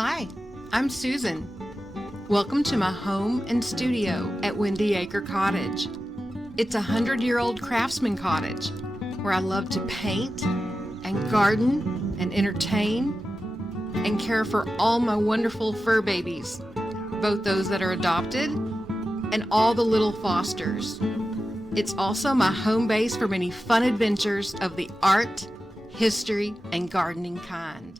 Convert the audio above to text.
Hi, I'm Susan. Welcome to my home and studio at Windy Acre Cottage. It's a 100-year-old craftsman cottage where I love to paint and garden and entertain and care for all my wonderful fur babies, both those that are adopted and all the little fosters. It's also my home base for many fun adventures of the art, history, and gardening kind.